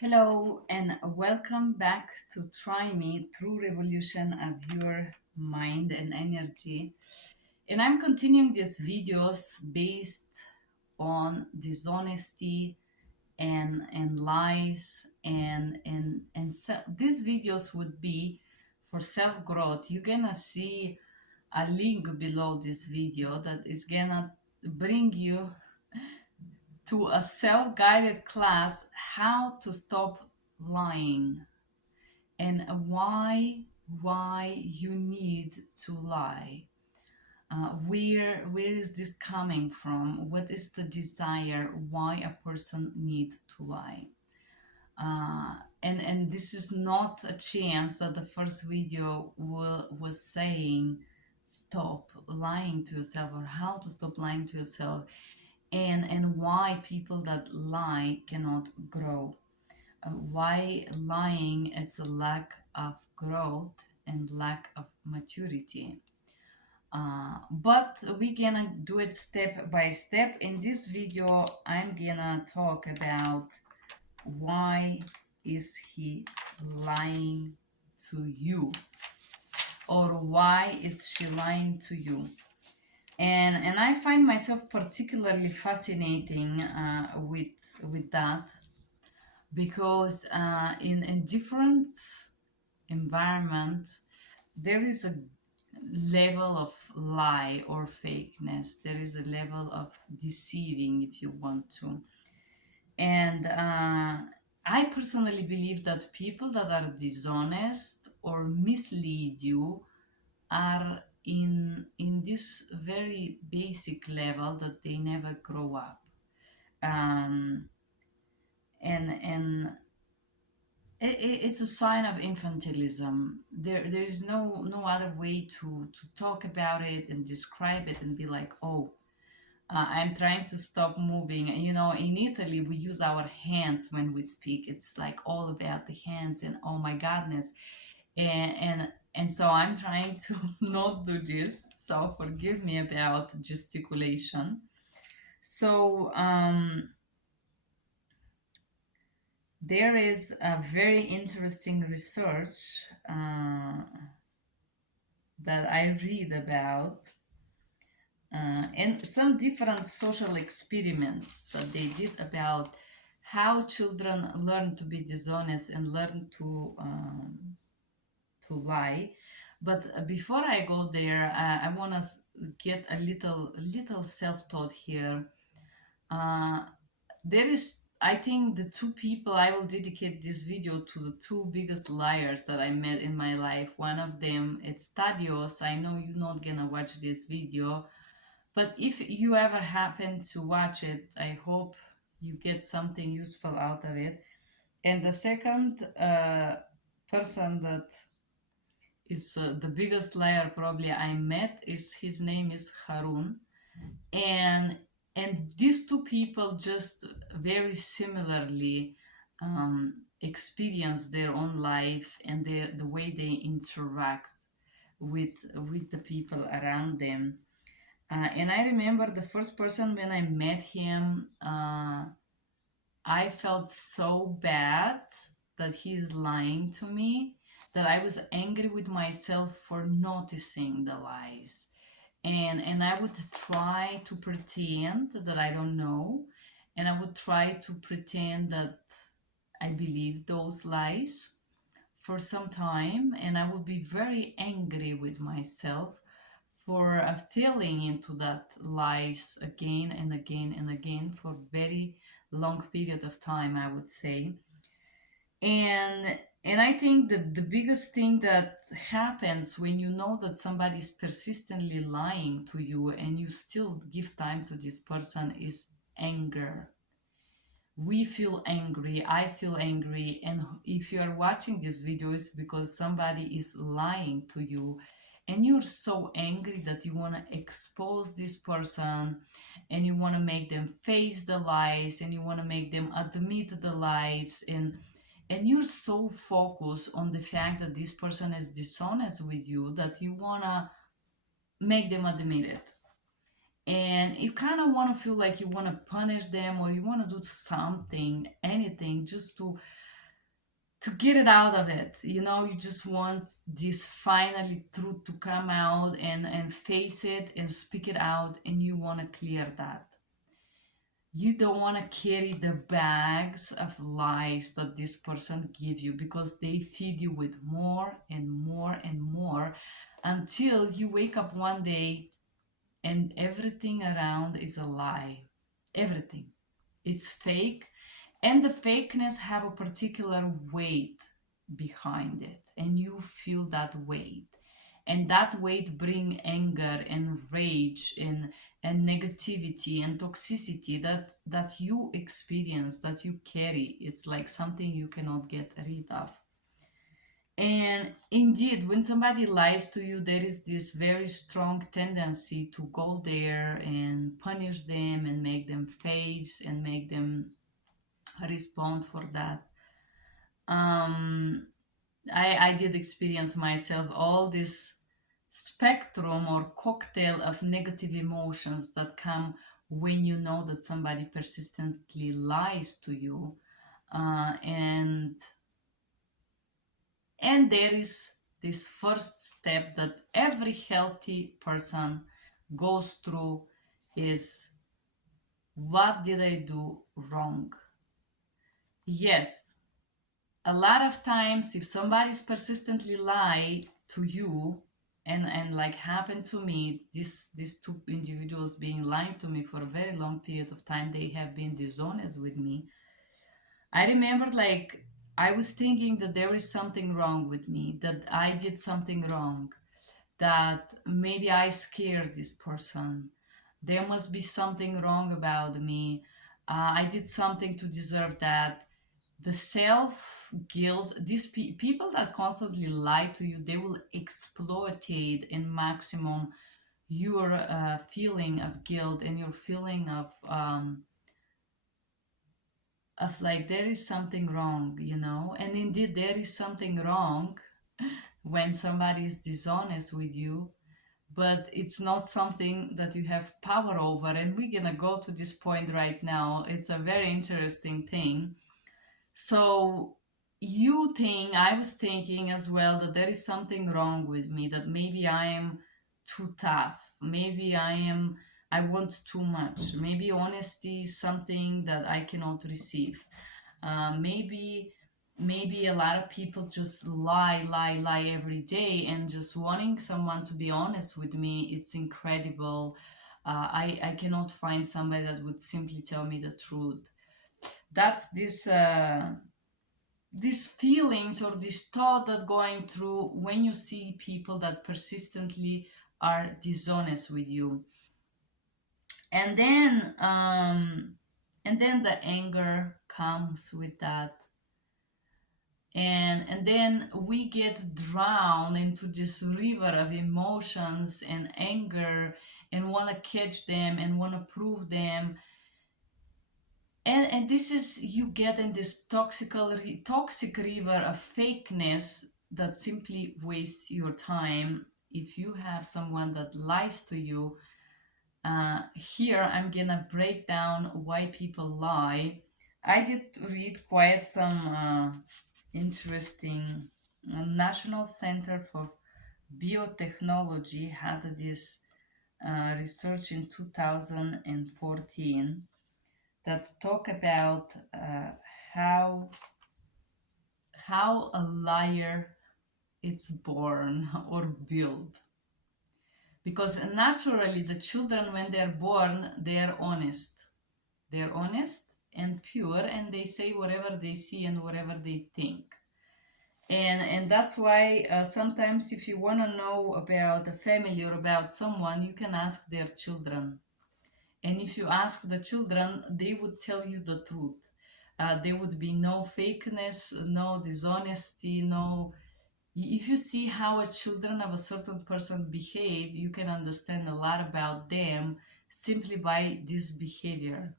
Hello and welcome back to Try Me Through Revolution of Your Mind and Energy. And I'm continuing these videos based on dishonesty and lies and these videos would be for self-growth. You're gonna see a link below this video that is gonna bring you to a self-guided class how to stop lying and why you need to lie. Where is this coming from? What is the desire why a person needs to lie? And this is not a chance that the first video was saying stop lying to yourself, or how to stop lying to yourself, and why people that lie cannot grow. Why lying, it's a lack of growth and lack of maturity. But we're gonna do it step by step. In this video, I'm gonna talk about why is he lying to you, or why is she lying to you. And I find myself particularly fascinating with that, because in different environment there is a level of lie or fakeness. There is a level of deceiving, if you want to. And I personally believe that people that are dishonest or mislead you are in this very basic level that they never grow up. um, and it's a sign of infantilism. There is no other way to talk about it and describe it and be like, oh, I'm trying to stop moving. You know, in Italy we use our hands when we speak. It's like all about the hands, and oh my goodness. And so I'm trying to not do this. So forgive me about gesticulation. So there is a very interesting research that I read about, and some different social experiments that they did about how children learn to be dishonest and learn to lie. But before I go there, I want to get a little self taught here. Uh, there is, I think, the two people I will dedicate this video to, the two biggest liars that I met in my life. One of them, it's Tadios. I know you're not gonna watch this video, but if you ever happen to watch it, I hope you get something useful out of it. And the second person that is the biggest liar probably I met, is his name is Harun. And and these two people just very similarly experience their own life and the way they interact with the people around them. And I remember the first person, when I met him, I felt so bad that he's lying to me, that I was angry with myself for noticing the lies. And I would try to pretend that I don't know, and I would try to pretend that I believe those lies for some time, and I would be very angry with myself for falling into that lies again and again and again for very long period of time, I would say. And I think the biggest thing that happens when you know that somebody is persistently lying to you and you still give time to this person is anger. We feel angry, I feel angry, and if you are watching this video, it's because somebody is lying to you, and you're so angry that you want to expose this person, and you want to make them face the lies, and you want to make them admit the lies, and you're so focused on the fact that this person is dishonest with you that you want to make them admit it. And you kind of want to feel like you want to punish them, or you want to do something, anything, just to to get it out of it. You just want this finally truth to come out and face it and speak it out, and you want to clear that. You don't want to carry the bags of lies that this person give you, because they feed you with more and more and more until you wake up one day and everything around is a lie. Everything. It's fake, and the fakeness have a particular weight behind it, and you feel that weight, and that weight bring anger and rage and negativity and toxicity that you experience, that you carry. It's like something you cannot get rid of. And indeed, when somebody lies to you, there is this very strong tendency to go there and punish them and make them face and make them respond for that. um I did experience myself all this spectrum or cocktail of negative emotions that come when you know that somebody persistently lies to you. Uh, and and there is this first step that every healthy person goes through is, what did I do wrong? Yes, a lot of times if somebody's persistently lie to you, and like happened to me, these two individuals being lied to me for a very long period of time, they have been dishonest with me. I remember, like, I was thinking that there is something wrong with me, that I did something wrong, that maybe I scared this person, there must be something wrong about me, I did something to deserve that. The self guilt, these people that constantly lie to you, they will exploitate in maximum your feeling of guilt and your feeling of like there is something wrong. And indeed there is something wrong when somebody is dishonest with you, but it's not something that you have power over. And we're gonna go to this point right now. It's a very interesting thing. So I was thinking as well that there is something wrong with me, that maybe I am too tough. Maybe I want too much. Maybe honesty is something that I cannot receive. Maybe a lot of people just lie every day, and just wanting someone to be honest with me, it's incredible. I cannot find somebody that would simply tell me the truth. That's these feelings or this thought that going through when you see people that persistently are dishonest with you. And then um and then the anger comes with that, and then we get drowned into this river of emotions and anger, and want to catch them and want to prove them. And this is, you get in this toxic river of fakeness that simply wastes your time. If you have someone that lies to you, here I'm gonna break down why people lie. I did read quite some interesting. National Center for Biotechnology had this research in 2014 that talk about how how a liar it's born or built. Because naturally the children, when they're born, they're honest and pure, and they say whatever they see and whatever they think. And that's why sometimes if you want to know about a family or about someone, you can ask their children. And if you ask the children, they would tell you the truth. There would be no fakeness, no dishonesty, no. If you see how a children of a certain person behave, you can understand a lot about them simply by this behavior.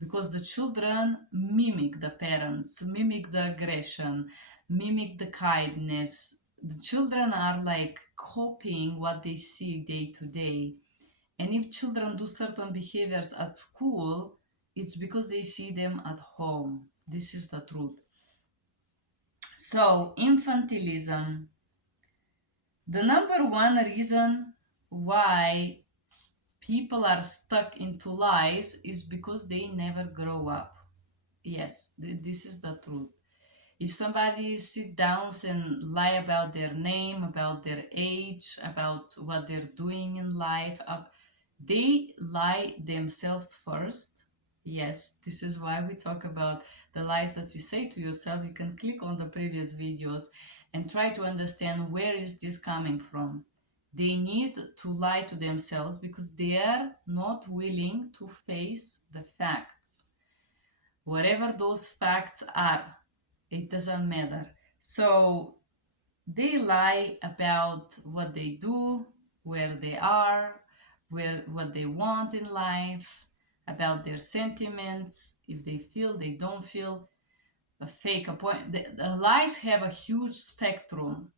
Because the children mimic the parents, mimic the aggression, mimic the kindness. The children are like copying what they see day to day. And if children do certain behaviors at school, it's because they see them at home. This is the truth. So, infantilism. The number one reason why people are stuck into lies is because they never grow up. Yes, this is the truth. If somebody sit down and lie about their name, about their age, about what they're doing in life, they lie themselves first. Yes, this is why we talk about the lies that you say to yourself. You can click on the previous videos and try to understand where is this coming from. They need to lie to themselves because they are not willing to face the facts. Whatever those facts are, it doesn't matter. So they lie about what they do, where they are, what they want in life, about their sentiments, if they feel, they don't feel, a fake appointment. The lies have a huge spectrum.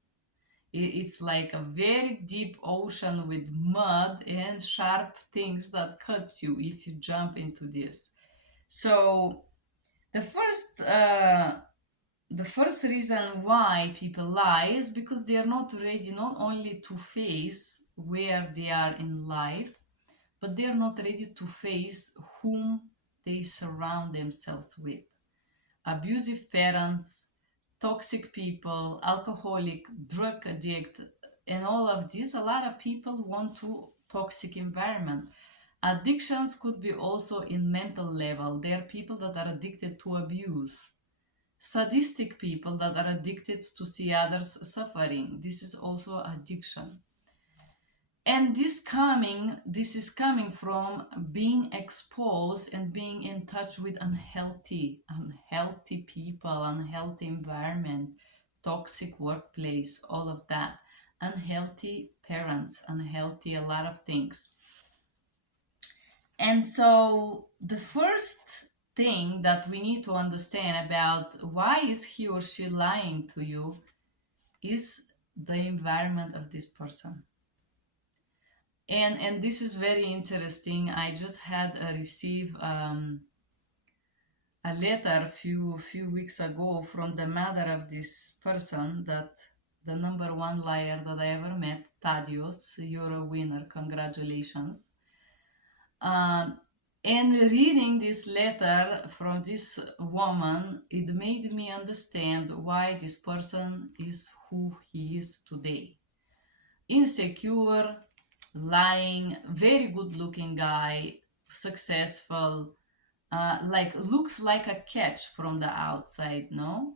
It's like a very deep ocean with mud and sharp things that cuts you if you jump into this. So the first the first reason why people lie is because they are not ready not only to face where they are in life, but they are not ready to face whom they surround themselves with. Abusive parents, toxic people, alcoholic, drug addict, and all of this. A lot of people want to toxic environment. Addictions could be also in mental level. There are people that are addicted to abuse, sadistic people that are addicted to see others suffering. This is also addiction. And this is coming from being exposed and being in touch with unhealthy people, unhealthy environment, toxic workplace, all of that. Unhealthy parents, unhealthy a lot of things. And so the first thing that we need to understand about why is he or she lying to you is the environment of this person. And this is very interesting. I just had receive a letter a few weeks ago from the mother of this person, that the number one liar that I ever met, Thaddeus. You're a winner, congratulations. Um, and reading this letter from this woman, it made me understand why this person is who he is today. Insecure, lying, very good looking guy, successful, like looks like a catch from the outside, no?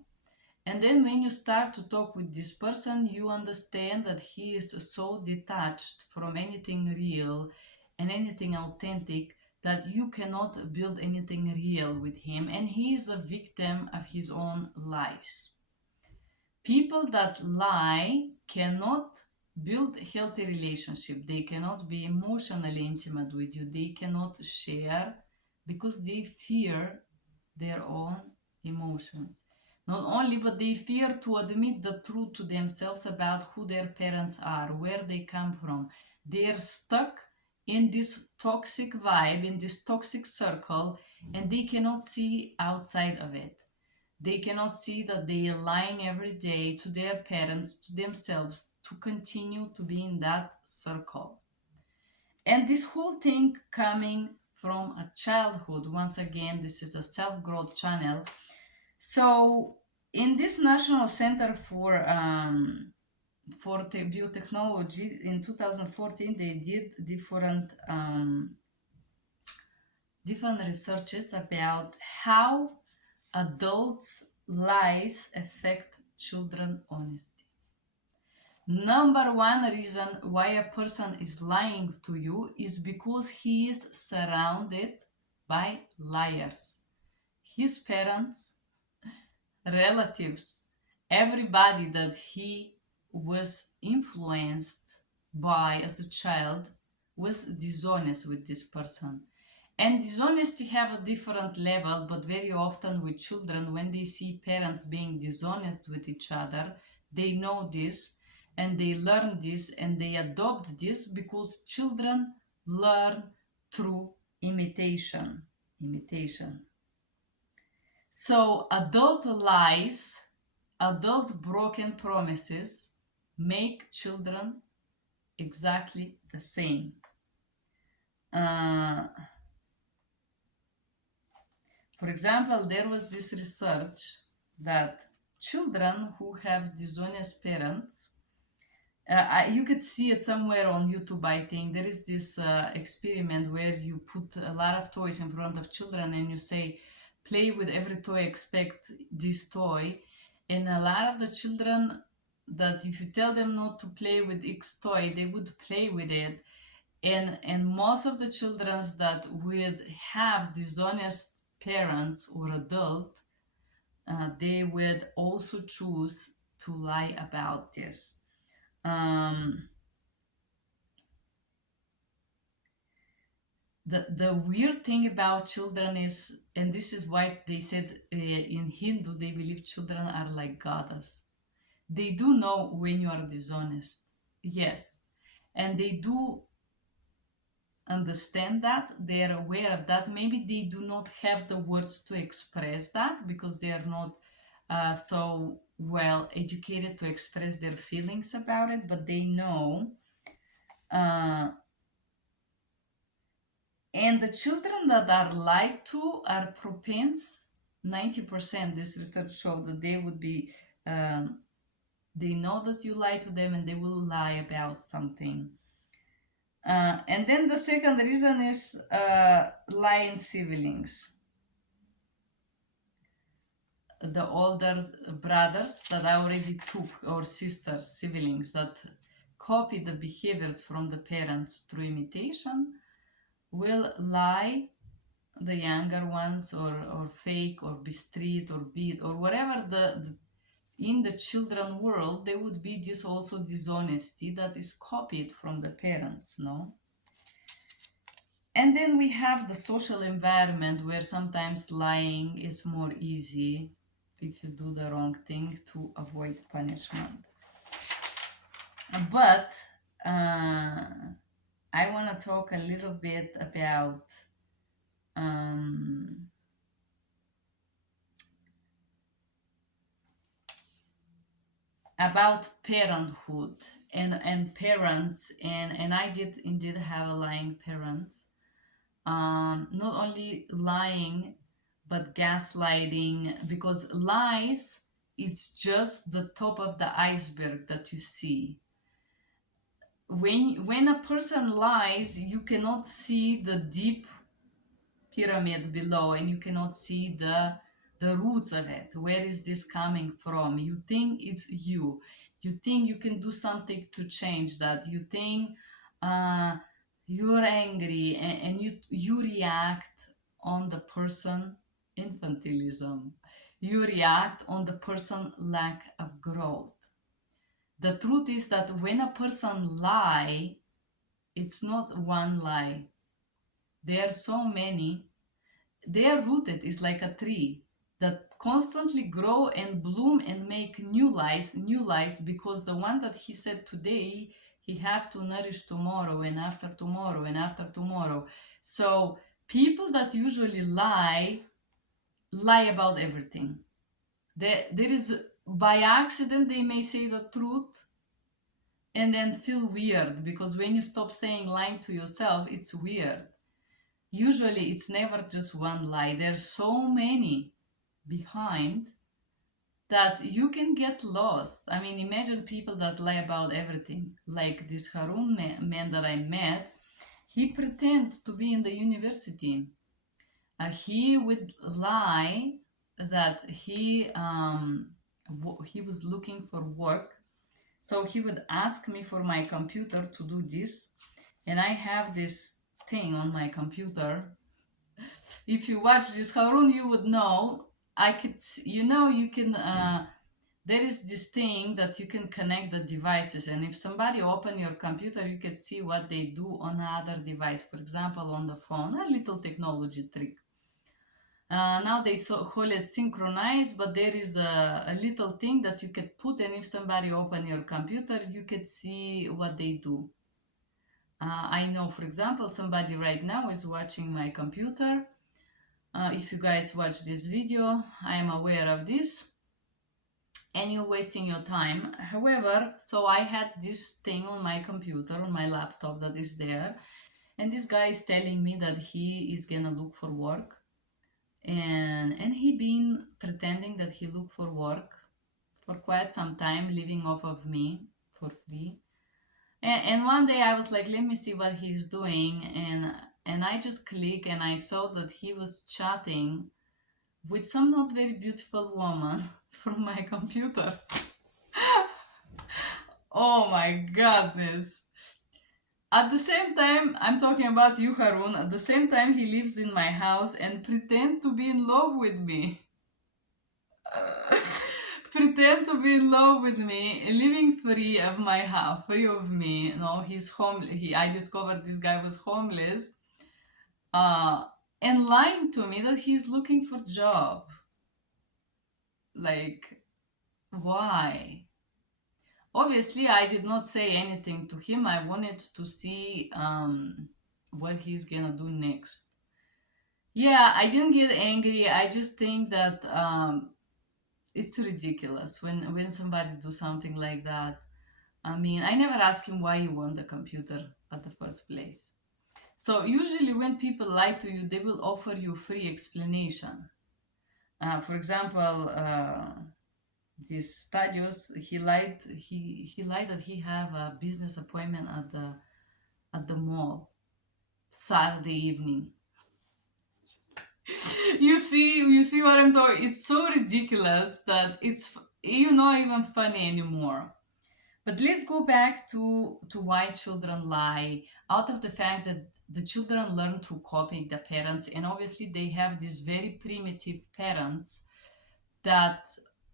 And then when you start to talk with this person, you understand that he is so detached from anything real and anything authentic that you cannot build anything real with him. And he is a victim of his own lies. People that lie cannot build healthy relationship. They cannot be emotionally intimate with you. They cannot share because they fear their own emotions. Not only, but they fear to admit the truth to themselves about who their parents are, where they come from. They are stuck in this toxic vibe, in this toxic circle, and they cannot see outside of it. They cannot see that they are lying every day to their parents, to themselves, to continue to be in that circle. And this whole thing coming from a childhood. Once again, this is a self-growth channel. So in this National Center for Biotechnology in 2014, they did different researches about how adults' lies affect children honesty. Number one reason why a person is lying to you is because he is surrounded by liars. His parents, relatives, everybody that he was influenced by as a child was dishonest with this person. And dishonesty have a different level, but very often with children, when they see parents being dishonest with each other, they know this and they learn this and they adopt this because children learn through imitation. Imitation. So adult lies adult broken promises make children exactly the same. Uh, for example, there was this research that children who have dishonest parents, you could see it somewhere on YouTube, I think. There is this experiment where you put a lot of toys in front of children and you say, play with every toy, expect this toy. And a lot of the children, that if you tell them not to play with X toy, they would play with it. And most of the children that would have dishonest parents or adult, they would also choose to lie about this. Um, the weird thing about children is, and this is why they said in Hindu they believe children are like goddess. They do know when you are dishonest, yes, and they do understand that, they are aware of that. Maybe they do not have the words to express that because they are not so well educated to express their feelings about it, but they know. uh, And the children that are lied to are propense, 90%, this research showed that they would be, they know that you lie to them and they will lie about something. And then the second reason is lying siblings. The older brothers that already took, or sisters, siblings that copy the behaviors from the parents through imitation, will lie the younger ones, or fake, or be street, or beat, or whatever the in the children world, there would be this also dishonesty that is copied from the parents, no? And then we have the social environment where sometimes lying is more easy if you do the wrong thing to avoid punishment. But I want to talk a little bit um, about parenthood and parents, and I did indeed have a lying parents. Not only lying, but gaslighting, because lies, it's just the top of the iceberg that you see. When a person lies, you cannot see the deep pyramid below, and you cannot see the roots of it. Where is this coming from? You think it's you think you can do something to change that. You think uh, you're angry, and you react on the person. Infantilism. You react on the person lack of growth. The truth is that when a person lie, it's not one lie. There are so many. They are rooted, is like a tree that constantly grow and bloom and make new lies, because the one that he said today, he have to nourish tomorrow, and after tomorrow, and after tomorrow. So people that usually lie about everything. There is, by accident, they may say the truth and then feel weird, because when you stop saying lying to yourself, it's weird. Usually it's never just one lie. There's so many behind that you can get lost. I mean, imagine people that lie about everything. Like this Harun man that I met, he pretends to be in the university. He would lie that he was looking for work. So he would ask me for my computer to do this, and I have this thing on my computer. If you watch this, Harun, you would know. I could, you can. There is this thing that you can connect the devices, and if somebody open your computer, you can see what they do on another device. For example, on the phone, a little technology trick. Now they call it synchronized, but there is a little thing that you could put, and if somebody open your computer, you could see what they do. I know, for example, somebody right now is watching my computer. If you guys watch this video, I am aware of this. and you're wasting your time. However, so I had this thing on my computer, on my laptop that is there, and this guy is telling me that he is gonna look for work, and he been pretending that he look for work for quite some time, living off of me for free. And one day I was like, let me see what he's doing, and I just click and I saw that he was chatting with some not very beautiful woman from my computer. Oh my goodness. At the same time, I'm talking about you, Harun. At the same time, he lives in my house and pretend to be in love with me. Pretend to be in love with me, living free of my house, free of me. No, he's home. I discovered this guy was homeless, uh, and lying to me that he's looking for job. Like, why? Obviously, I did not say anything to him. I wanted to see what he's gonna do next. Yeah, I didn't get angry. I just think that it's ridiculous when somebody do something like that. I mean, I never asked him why he want the computer at the first place. So usually when people lie to you, they will offer you free explanation. For example, this Stadios, he lied that he have a business appointment at the mall Saturday evening. You see what I'm talking. It's so ridiculous that it's not even funny anymore. But let's go back to why children lie. Out of the fact that the children learn through copying the parents, and obviously they have these very primitive parents that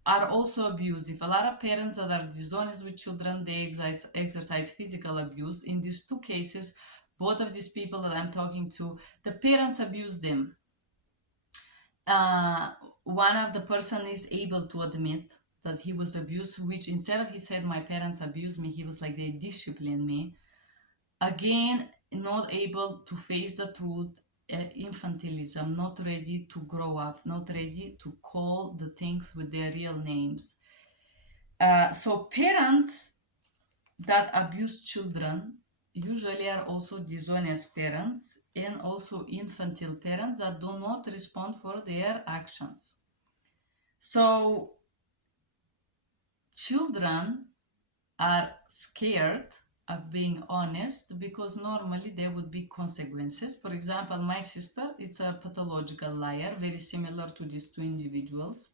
are also abusive. A lot of parents that are dishonest with children, they exercise physical abuse. In these two cases, both of these people that I'm talking to, the parents abuse them. uh, One of the person is able to admit that he was abused, which instead of he said my parents abused me, he was like they disciplined me. Again, not able to face the truth, infantilism, not ready to grow up, not ready to call the things with their real names. So parents that abuse children usually are also dishonest parents and also infantile parents that do not respond for their actions. So children are scared of being honest because normally there would be consequences. For example, my sister, it's a pathological liar, very similar to these two individuals.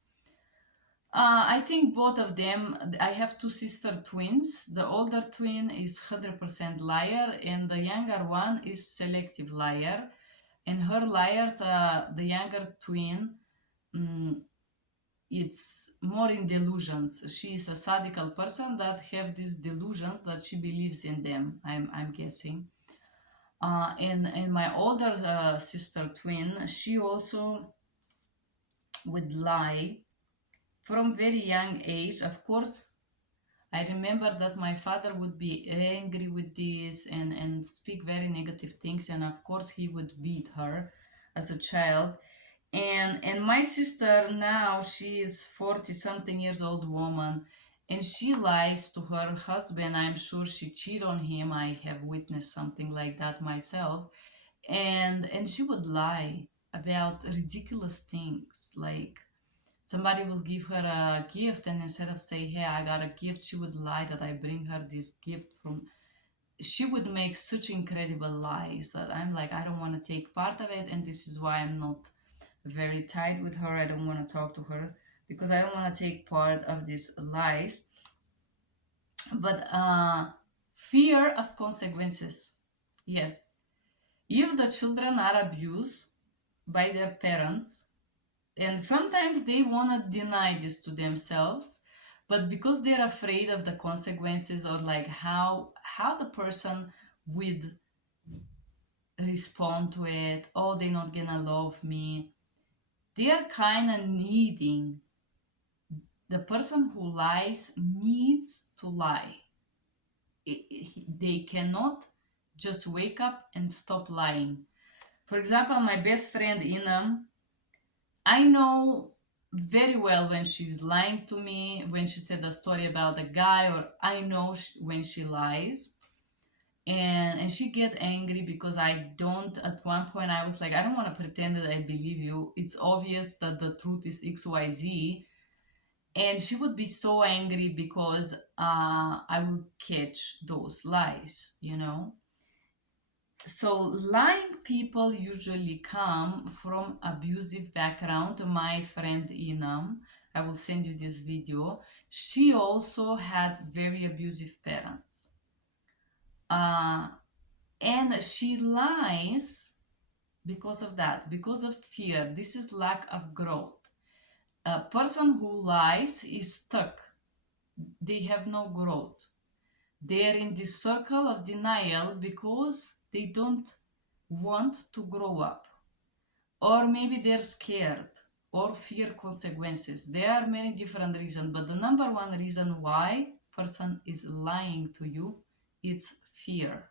I think both of them, I have two sister twins. The older twin is 100% liar, and the younger one is selective liar. And her liars, the younger twin, mm, it's more in delusions. She is a sadical person that have these delusions that she believes in them. I'm guessing. And my older sister twin, she also would lie from very young age. Of course, I remember that my father would be angry with this and speak very negative things, and of course he would beat her as a child. And my sister now, she is 40 something years old woman, and she lies to her husband. I'm sure she cheat on him. I have witnessed something like that myself. And she would lie about ridiculous things, like somebody will give her a gift, and instead of say, hey, I got a gift, she would lie that I bring her this gift from. She would make such incredible lies that I'm like, I don't want to take part of it, and this is why I'm not very tight with her. I don't want to talk to her because I don't want to take part of these lies. But fear of consequences. Yes. If the children are abused by their parents, and sometimes they want to deny this to themselves, but because they're afraid of the consequences, or like how the person would respond to it, oh, they're not gonna love me, they are kind of needing. The person who lies needs to lie. They cannot just wake up and stop lying. For example, my best friend Inam, I know very well when she's lying to me, when she said a story about a guy, or I know when she lies. And she get angry because I don't. At one point I was like, I don't want to pretend that I believe you. It's obvious that the truth is XYZ. And she would be so angry because I would catch those lies, you know. So lying people usually come from abusive background. My friend Inam, I will send you this video. She also had very abusive parents. Uh, and she lies because of that, because of fear. This is lack of growth. A person who lies is stuck. They have no growth. They are in this circle of denial because they don't want to grow up. Or maybe they're scared or fear consequences. There are many different reasons, but the number one reason why person is lying to you, it's fear.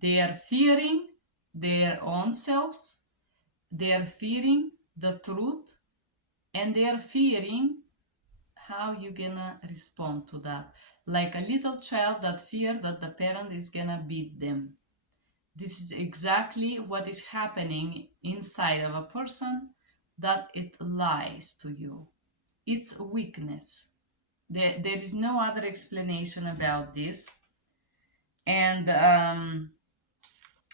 They are fearing their own selves, they are fearing the truth, and they are fearing how you gonna respond to that. Like a little child that fear that the parent is gonna beat them. This is exactly what is happening inside of a person, that it lies to you. It's weakness. There is no other explanation about this. And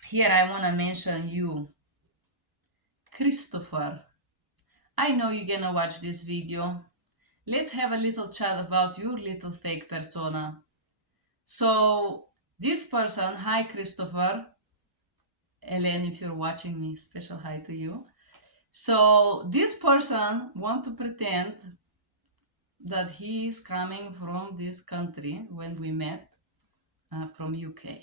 here I want to mention you, Christopher. I know you're gonna watch this video. Let's have a little chat about your little fake persona. So, this person, hi Christopher, Ellen, if you're watching me, special hi to you. So, this person want to pretend that he is coming from this country when we met, from UK.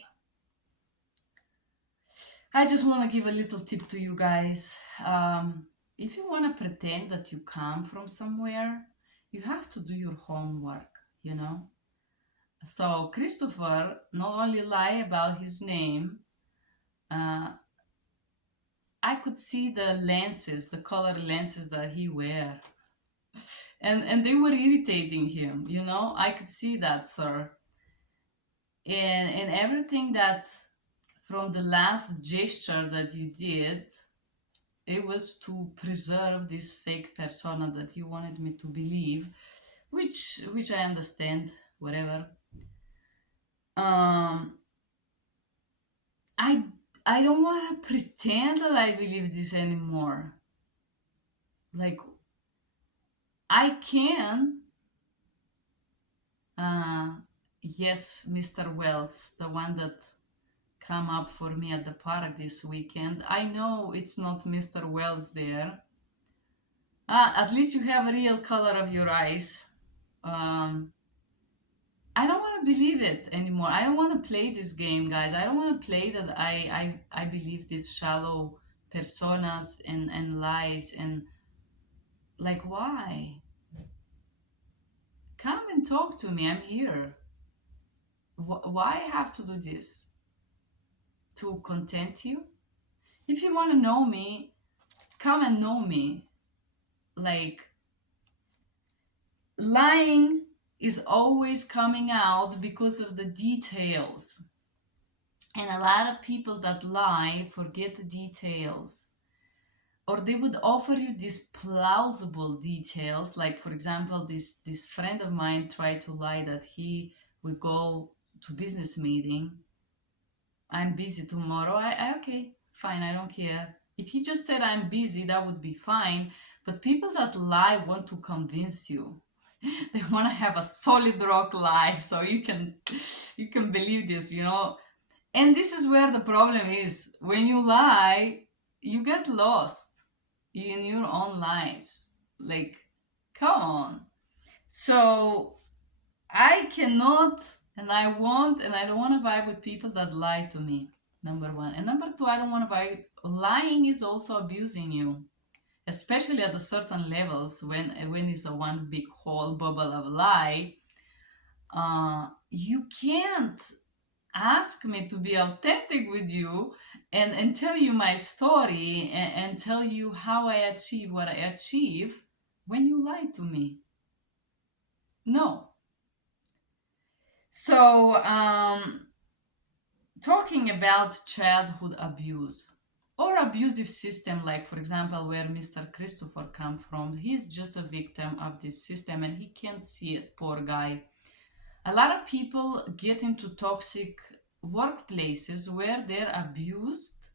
I just want to give a little tip to you guys. If you want to pretend that you come from somewhere, you have to do your homework, you know. So Christopher not only lie about his name, uh, I could see the lenses, the color lenses that he wear, and they were irritating him. You know, I could see that, sir. And everything that from the last gesture that you did, it was to preserve this fake persona that you wanted me to believe, which I understand, whatever. Um, I I don't want to pretend that I believe this anymore. Like I can, uh, yes, Mr. Wells, the one that come up for me at the park this weekend. I know it's not Mr. Wells there. At least you have a real color of your eyes. Um, I don't want to believe it anymore. I don't want to play this game, guys. I don't want to play that I believe these shallow personas and lies and like why? Come and talk to me. I'm here. Why I have to do this? To content you? If you want to know me, come and know me. Like lying is always coming out because of the details. And a lot of people that lie forget the details. Or they would offer you these plausible details. Like, for example, this friend of mine tried to lie that he would go to business meeting. I'm busy tomorrow. Okay, fine, I don't care. If he just said I'm busy, that would be fine. But people that lie want to convince you. They want to have a solid rock lie so you can believe this, you know. And this is where the problem is. When you lie, you get lost in your own lies. Like, come on. So I cannot and I won't and I don't want to vibe with people that lie to me. Number one. And number two, I don't want to vibe. Lying is also abusing you, especially at the certain levels when it's a one big whole bubble of lie. You can't ask me to be authentic with you and tell you my story and tell you how I achieve what I achieve when you lie to me. No. So, talking about childhood abuse or abusive system, like for example where Mr. Christopher come from, he's just a victim of this system and he can't see it, poor guy. A lot of people get into toxic workplaces where they're abused,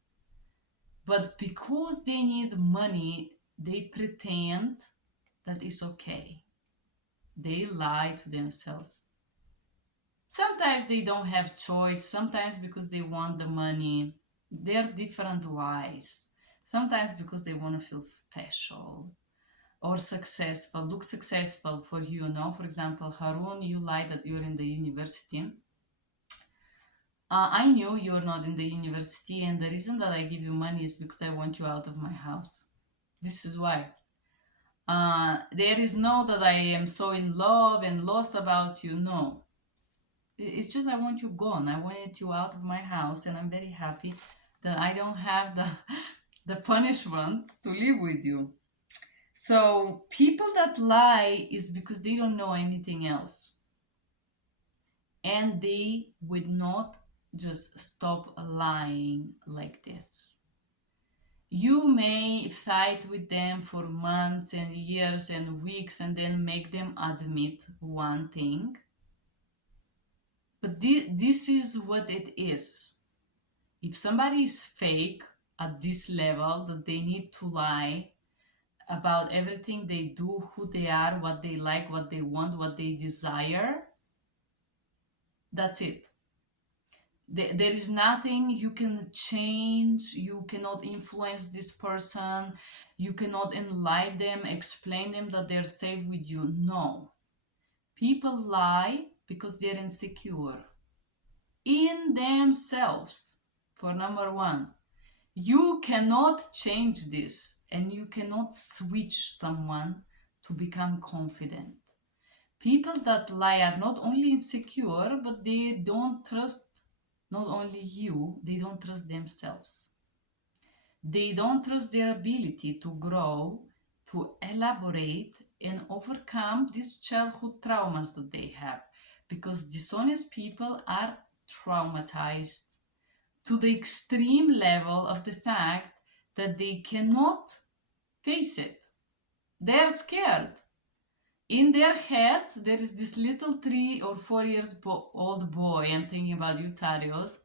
but because they need money, they pretend that it's okay. They lie to themselves. Sometimes they don't have choice, sometimes because they want the money. They're different whys. Sometimes because they want to feel special or successful, look successful for you, know. For example, Harun, you lie that you're in the university. I knew you're not in the university, and the reason that I give you money is because I want you out of my house. This is why. There is no that I am so in love and lost about you. No. It's just I want you gone. I wanted you out of my house, and I'm very happy that I don't have the punishment to live with you. So people that lie is because they don't know anything else. And they would not just stop lying like this. You may fight with them for months and years and weeks and then make them admit one thing. But this is what it is. If somebody is fake at this level, that they need to lie about everything they do, who they are, what they like, what they want, what they desire, that's it. There is nothing you can change. You cannot influence this person. You cannot enlighten them, explain them that they're safe with you. No. People lie because they're insecure in themselves, for number one. You cannot change this, and you cannot switch someone to become confident. People that lie are not only insecure, but they don't trust not only you, they don't trust themselves. They don't trust their ability to grow, to elaborate, and overcome these childhood traumas that they have. Because dishonest people are traumatized to the extreme level of the fact that they cannot face it. They're scared. In their head, there is this little 3 or 4 years old boy, I'm thinking about you, Tarios,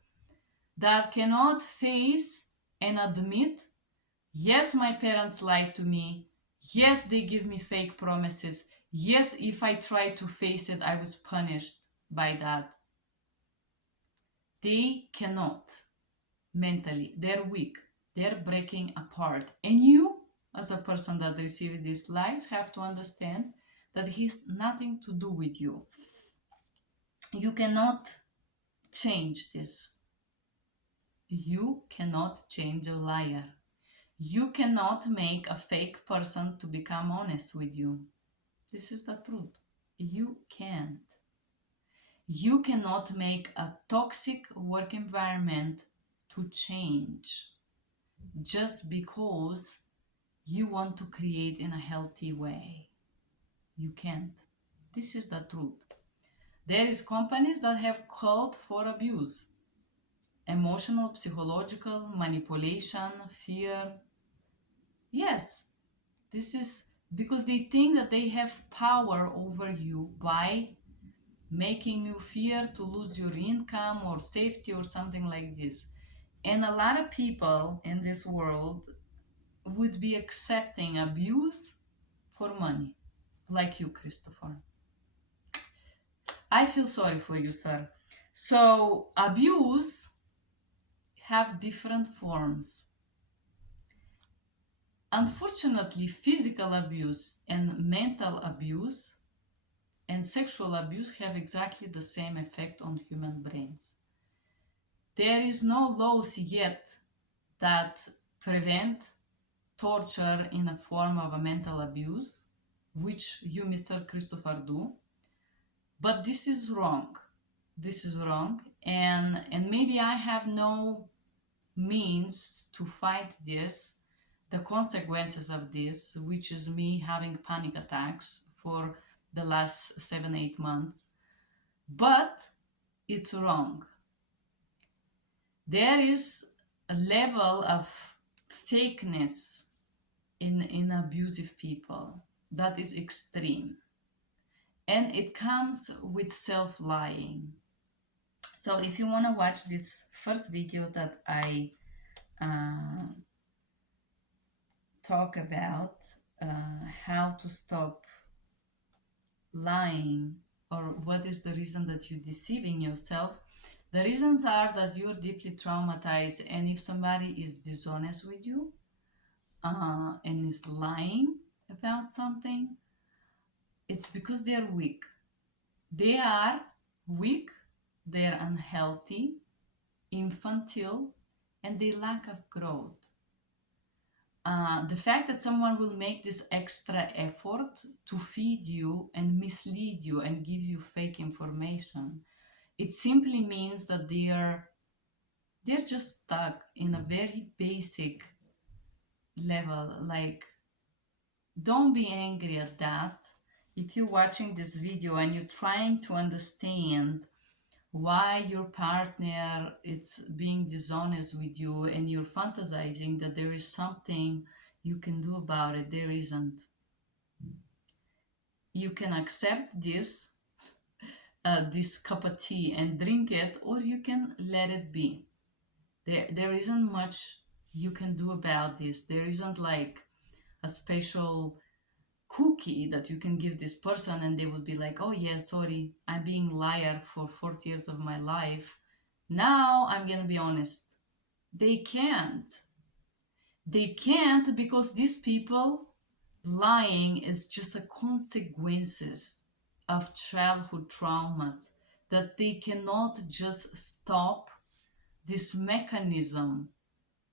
that cannot face and admit, yes, my parents lied to me. Yes, they give me fake promises. Yes, if I try to face it, I was punished by that. They cannot mentally. They're weak. They're breaking apart. And you, as a person that received these lies, have to understand that it has nothing to do with you. You cannot change this. You cannot change a liar. You cannot make a fake person to become honest with you. This is the truth. You can't. You cannot make a toxic work environment to change just because you want to create in a healthy way. You can't. This is the truth. There is companies that have called for abuse. Emotional, psychological, manipulation, fear. Yes, this is because they think that they have power over you by making you fear to lose your income or safety or something like this. And a lot of people in this world would be accepting abuse for money, like you, Christopher. I feel sorry for you, sir. So abuse have different forms. Unfortunately, physical abuse and mental abuse and sexual abuse have exactly the same effect on human brains. There is no laws yet that prevent torture in a form of a mental abuse, which you, Mr. Christopher, do. But this is wrong. this is wrong, and maybe I have no means to fight this, the consequences of this, which is me having panic attacks for the last 7 8 months. But it's wrong. There is a level of fakeness in abusive people that is extreme, and it comes with self lying. So if you want to watch this first video that I uh, talk about, how to stop lying, or what is the reason that you're deceiving yourself, the reasons are that you're deeply traumatized, and if somebody is dishonest with you and is lying about something, it's because they're weak. They are weak, they're unhealthy, infantile, and they lack of growth. The fact that someone will make this extra effort to feed you and mislead you and give you fake information, it simply means that they're just stuck in a very basic level. Like, don't be angry at that. If you're watching this video and you're trying to understand why your partner is being dishonest with you and you're fantasizing that there is something you can do about it, there isn't. You can accept this cup of tea and drink it, or you can let it be. There isn't much you can do about this. There isn't like a special cookie that you can give this person and they would be like, oh yeah, sorry, I'm being liar for 40 years of my life, now I'm gonna be honest. They can't. They can't, because these people lying is just a consequences of childhood traumas, that they cannot just stop this mechanism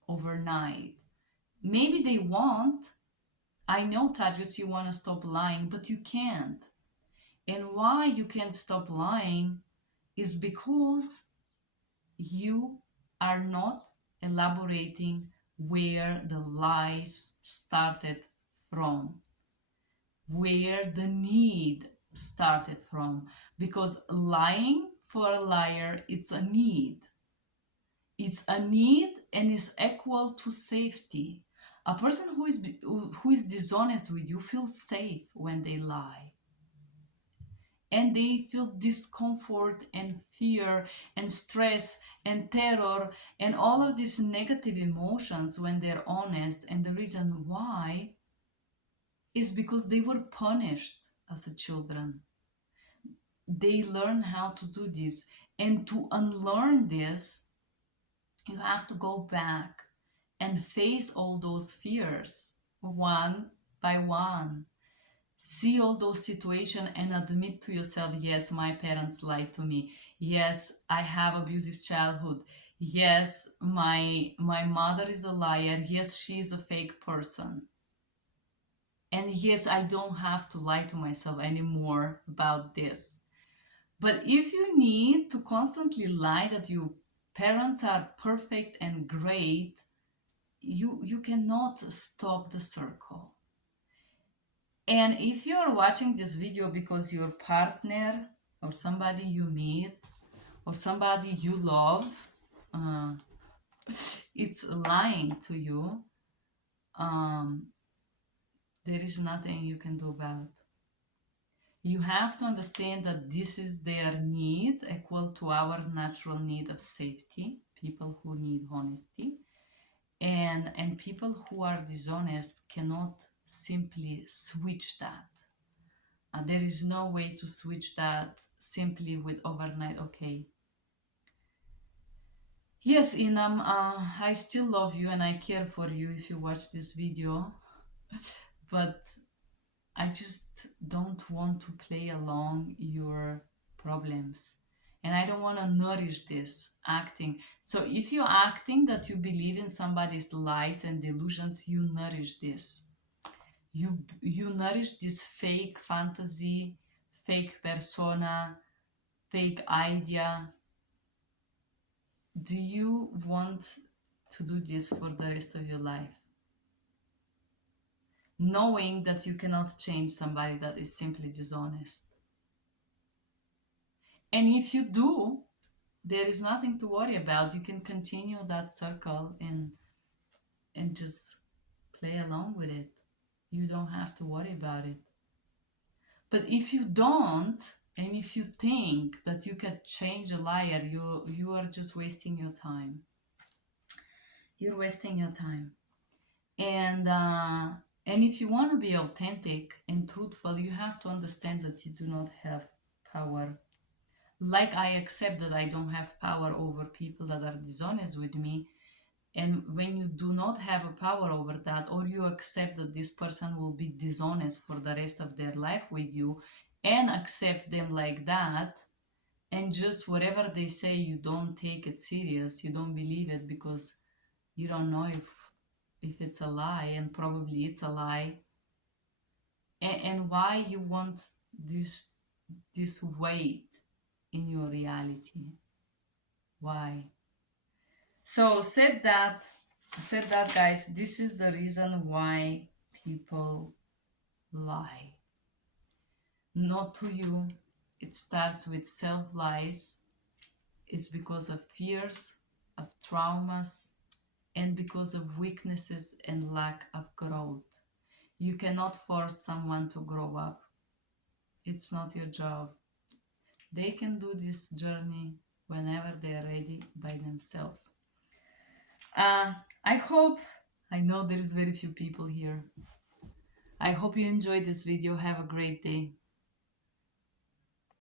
overnight. Maybe they want. I know, Tadrius, you want to stop lying, but you can't. And why you can't stop lying is because you are not elaborating where the lies started from, where the need started from. Because lying, for a liar, it's a need. It's a need and is equal to safety. A person who is dishonest with you feels safe when they lie. And they feel discomfort and fear and stress and terror and all of these negative emotions when they're honest. And the reason why is because they were punished as a children. They learn how to do this. And to unlearn this, you have to go back and face all those fears one by one. See all those situations and admit to yourself, yes, my parents lied to me. Yes, I have abusive childhood. Yes, my mother is a liar. Yes, she is a fake person. And yes, I don't have to lie to myself anymore about this. But if you need to constantly lie that your parents are perfect and great, you cannot stop the circle. And if you are watching this video because your partner or somebody you meet or somebody you love uh, it's lying to you, um, there is nothing you can do about. You have to understand that this is their need, equal to our natural need of safety, people who need honesty. And people who are dishonest cannot simply switch that. There is no way to switch that simply with overnight. Okay. Yes, Inam, I still love you and I care for you if you watch this video, but I just don't want to play along your problems. And I don't want to nourish this acting. So if you're acting that you believe in somebody's lies and delusions, you nourish this. You nourish this fake fantasy, fake persona, fake idea. Do you want to do this for the rest of your life? Knowing that you cannot change somebody that is simply dishonest. And if you do, there is nothing to worry about. You can continue that circle and just play along with it. You don't have to worry about it. But if you don't, and if you think that you can change a liar, you are just wasting your time. You're wasting your time. And if you want to be authentic and truthful, you have to understand that you do not have power. Like I accept that I don't have power over people that are dishonest with me. And when you do not have a power over that, or you accept that this person will be dishonest for the rest of their life with you, and accept them like that, and just whatever they say, you don't take it serious, you don't believe it because you don't know if it's a lie, and probably it's a lie. And why you want this weight in your reality? Why? So said that guys, this is the reason why people lie. Not to you. It starts with self lies. It's because of fears, of traumas, and because of weaknesses and lack of growth. You cannot force someone to grow up. It's not your job. They can do this journey whenever they are ready by themselves. I hope, I know there is very few people here. I hope you enjoyed this video. Have a great day.